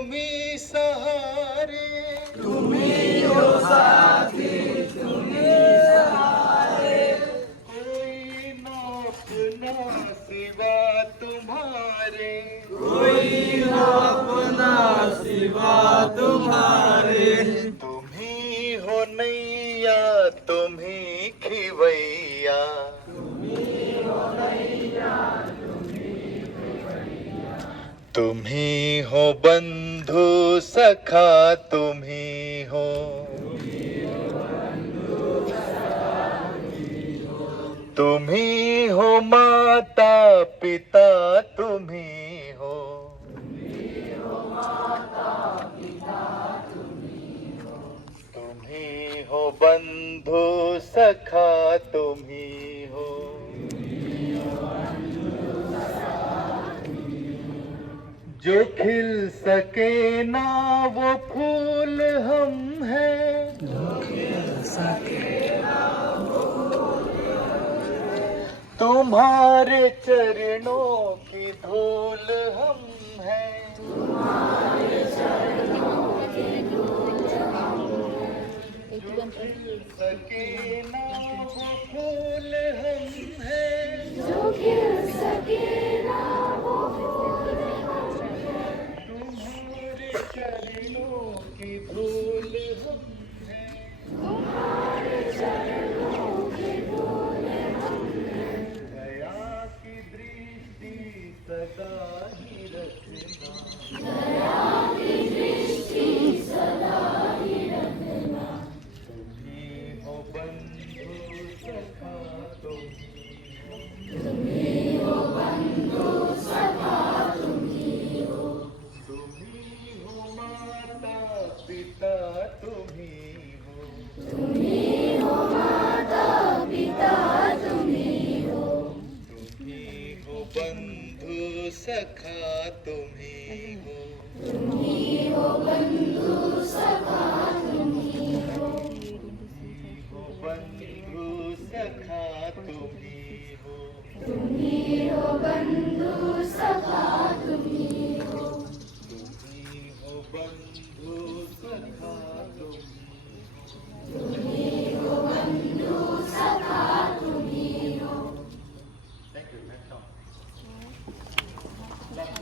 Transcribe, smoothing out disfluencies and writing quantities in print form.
तुम्ही सहारे, तुम्ही हो साथी, तुम्ही सहारे, कोई ना अपना सिवा तुम्हारे, कोई न अपना सिवा तुम्हारे। तुम्ही हो नैया तुम्ही खिवैया, तुम्ही हो बंधु सखा तुम्ही हो, तुम्ही हो माता पिता तुम्ही हो, तुम्ही हो बंधु सखा तुम्ही हो, जो खिल सके ना वो फूल हम हैं, तुम्हारे चरणों की धूल हम हैं, जो खिल सके ना वो फूल हम हैं, तुम्हारे चरणों की धूल हम हैं, दया की दृष्टि सदा ही रखना, तुम्ही हो बंधु सखा तुम्ही हो, तुम्ही हो माता पिता तुम्ही हो, तुम्ही हो बंधु सखा तुम्ही हो, तुम्ही हो बंधु सखा तुम्ही हो, तुम्ही हो बंधु सखा